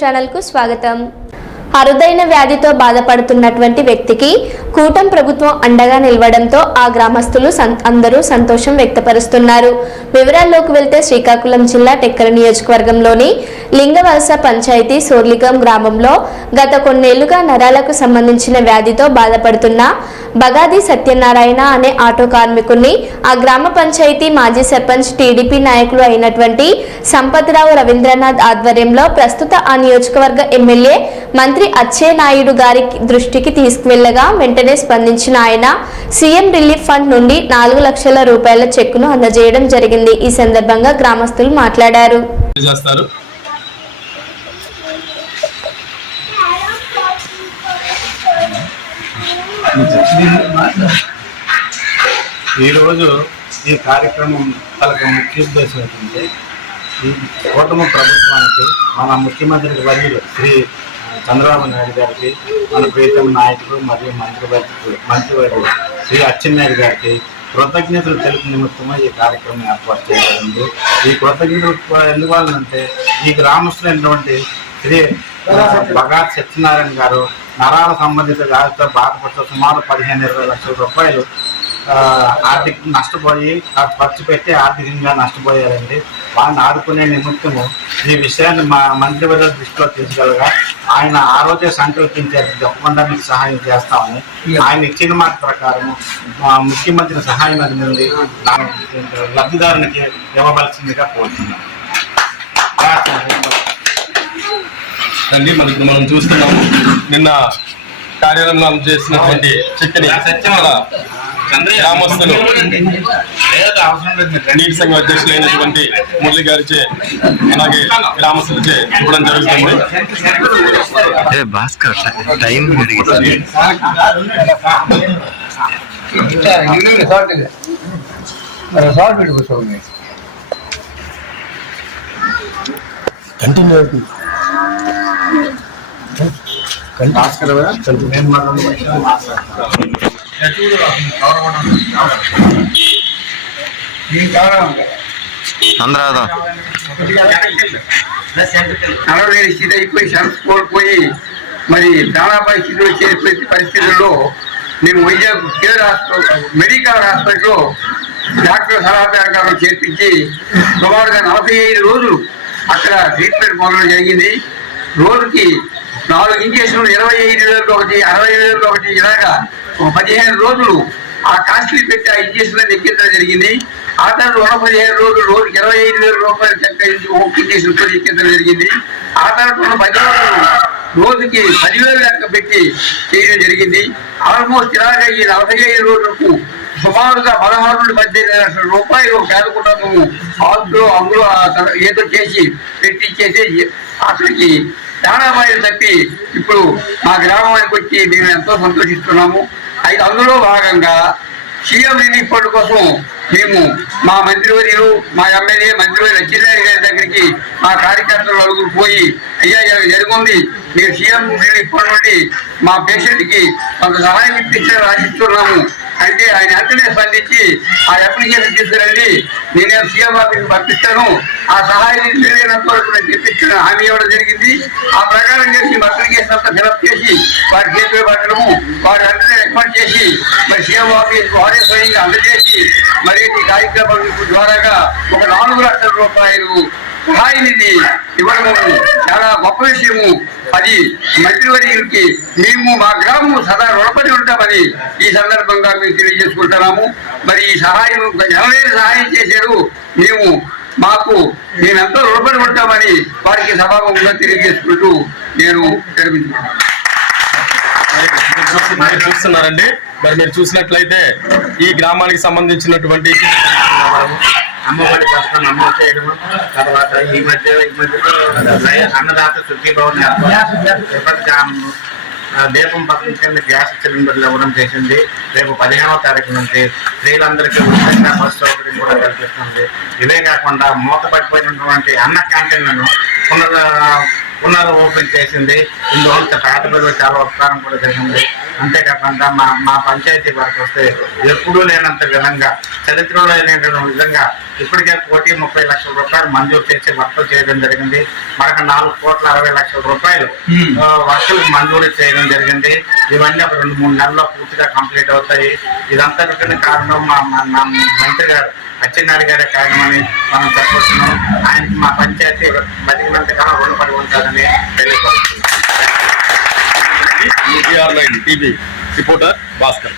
Channel కు స్వాగతం. అరుదైన వ్యాధితో బాధపడుతున్నటువంటి వ్యక్తికి కూటం ప్రభుత్వం అండగా నిలవడంతో ఆ గ్రామస్తులు అందరూ సంతోషం వ్యక్తపరుస్తున్నారు. వివరాల్లోకి వెళ్తే శ్రీకాకుళం జిల్లా టెక్కల నియోజకవర్గంలోని లింగవలస పంచాయతీ సోర్లిగం గ్రామంలో గత కొన్నేళ్లుగా నరాలకు సంబంధించిన వ్యాధితో బాధపడుతున్న బగాది సత్యనారాయణ అనే ఆటో కార్మికుడిని ఆ గ్రామ పంచాయతీ మాజీ సర్పంచ్ టీడీపీ నాయకులు అయినటువంటి సంపత్రావు రవీంద్రనాథ్ ఆధ్వర్యంలో ప్రస్తుత ఆ నియోజకవర్గ ఎమ్మెల్యే మంత్రి అచ్చెన్నాయుడు గారి దృష్టికి తీసుకువెళ్లగా వెంటనే స్పందించిన ఆయన సీఎం రిలీఫ్ ఫండ్ నుండి 4 లక్షల రూపాయల చెక్కును అందజేయడం జరిగింది. ఈ సందర్భంగా గ్రామస్తులు మాట్లాడారు. ఈరోజు ఈ కార్యక్రమం ముఖ్య ఉద్దేశం ఏంటంటే ఈ కూటమి ప్రభుత్వానికి మన ముఖ్యమంత్రి వర్యులు శ్రీ చంద్రబాబు నాయుడు గారికి, మన ప్రీతం నాయకులు మరియు మంత్రివర్యులు శ్రీ అచ్చెన్నాయుడు గారికి కృతజ్ఞతలు తెలుపు నిమిత్తమై ఈ కార్యక్రమం ఏర్పాటు చేయబడింది. ఈ కృతజ్ఞతలు ఎందువల్లంటే ఈ గ్రామస్తులైనటువంటి శ్రీ బగాది సత్యనారాయణ గారు నరాల సంబంధిత వ్యాధితో బాధపడుతూ సుమారు 15-20 లక్షల రూపాయలు ఆర్థిక నష్టపోయి ఖర్చు పెట్టి ఆర్థికంగా నష్టపోయారండి. వాళ్ళని ఆదుకునే నిమిత్తము ఈ విషయాన్ని మా మంత్రివర్గ దృష్టిలో తీసుకెళ్ళగా ఆయన ఆ రోజే సంకల్పించారు తప్పకుండా మీకు సహాయం చేస్తామని. ఆయన ఇచ్చిన మాట ప్రకారం ముఖ్యమంత్రి సహాయం అందింది లబ్ధిదారునికి ఇవ్వవలసిందిగా కోరుతున్నాను. మనకి మనం చూస్తున్నాము నిన్న కార్యాలయంలో చేసినటువంటి చెక్కని గ్రామస్తులు నీటి సంఘం అధ్యక్షులైనటువంటి మురళి గారిచే అలాగే గ్రామస్తులచే ఇవ్వడం జరుగుతుంది. స్థితి అయిపోయి షన్స్ కోల్పోయి మరి దానా పరిస్థితులు వచ్చే పరిస్థితుల్లో నేను వైజాగ్ కేర్ హాస్పిటల్ మెడికల్ హాస్పిటల్లో డాక్టర్ సలహాదారు చేర్పించి సుమారుగా 45 రోజులు అక్కడ ట్రీట్మెంట్ మొదలు జరిగింది. రోజుకి 4 ఇంజక్షన్లు 25,000 ఒకటి 60,000 ఒకటి ఇలాగా 15 రోజులు ఆ కాస్ట్లీ పెట్టి ఆ ఇంజక్షన్ ఎక్కించడం జరిగింది. ఆ తర్వాత 15 రోజులు రోజుకి 25,000 రూపాయలు చెక్క ఇంజక్షన్తో ఎక్కించడం జరిగింది. ఆ తర్వాత 10 రోజులు రోజుకి 10,000 లెక్క పెట్టి చేయడం జరిగింది. ఆల్మోస్ట్ ఇలాగ ఈ 45 రోజులకు సుమారుగా 16 నుండి 18 లక్షల రూపాయలు పేద కుటుంబము అందులో ఏదో చేసి పెట్టించేసి అక్కడికి దానాబాయిలు తప్పి ఇప్పుడు మా గ్రామానికి వచ్చి మేము ఎంతో సంతోషిస్తున్నాము. అయితే అందులో భాగంగా సీఎం రిలీఫ్ ఫండ్ కోసం మేము మా మంత్రివర్యులు మా ఎమ్మెల్యే మంత్రివర్యులు అచ్చెన్నాయుడు గారి దగ్గరికి మా కార్యకర్తలు నలుగురు పోయి అయ్యా జరుగుంది మీరు సీఎం రిలీఫ్ ఫండ్ నుండి మా పేషెంట్కి కొంత సహాయం ఇప్పించాలని ఆశిస్తున్నాము అంటే ఆయన వెంటనే స్పందించి ఆ అప్లికేషన్ తీసుకురండి నేనే సీఎం ఆఫీస్కి పంపిస్తాను ఆ సహాయం తెలియనంత వరకు నేను తెప్పించిన హామీ ఇవ్వడం జరిగింది. ఆ ప్రకారం చేసి అప్లికేషన్ అంతా ఫిలప్ చేసి వారి చేతిలో పట్టడము వారి వెంటనే రికమెండ్ చేసి మరి సీఎం ఆఫీస్ వారే స్వయంగా అందజేసి మరి ఈ కార్యక్రమం ద్వారాగా ఒక 4 లక్షల రూపాయలు సహాయ నిధి ఇవ్వడము చాలా గొప్ప విషయము. అది మంత్రివర్యులకి మేము మా గ్రామము సదా రుణపడి ఉంటామని ఈ సందర్భంగా మేము తెలియజేసుకుంటున్నాము. మరి ఈ సహాయం ఎనలేని సహాయం చేశారు మేమెంతో రుణపడి ఉంటామని వారికి సభాముఖంగా తెలియజేసుకుంటూ నేను విరమించుకున్నాను. చూస్తున్నారండి మరి మీరు చూసినట్లయితే ఈ గ్రామానికి సంబంధించినటువంటి అమ్మఒడి పథకం అమలు చేయడము, తర్వాత ఈ మధ్యలో అన్నదాత సుఖీభవన్ దీపం పథకం కింద గ్యాస్ సిలిండర్లు ఇవ్వడం చేసింది. రేపు 15వ తారీఖు నుంచి స్త్రీలందరికీ ఉచితంగా బస్ సౌకర్యం కూడా కల్పిస్తుంది. ఇవే కాకుండా మూతపడిపోయినటువంటి అన్న క్యాంటీన్లను పునర్ ఓపెన్ చేసింది. ఇందువల్ల పేద ప్రజలు చాలా ఉపకారం కూడా జరిగింది. అంతేకాకుండా మా పంచాయతీ వరకు వస్తే ఎప్పుడూ లేనంత విధంగా, చరిత్రలో లేనటువంటి విధంగా ఇప్పటికే 1,30,00,000 రూపాయలు మంజూరు చేసి వర్కులు చేయడం జరిగింది. మనకు 4,60,00,000 రూపాయలు వర్కులకు మంజూరు చేయడం జరిగింది. ఇవన్నీ ఒక 2-3 నెలల్లో పూర్తిగా కంప్లీట్ అవుతాయి. ఇదంతా కారణం మా మంత్రి గారు అచ్చెన్నాయుడు గారే కారణమని మనం చెప్పొచ్చున్నాం. ఆయనకి మా పంచాయతీ బతికినంత కాలం రుణపడి ఉంటారని తెలియపడుతుంది. రిపోర్టర్ భాస్కర్.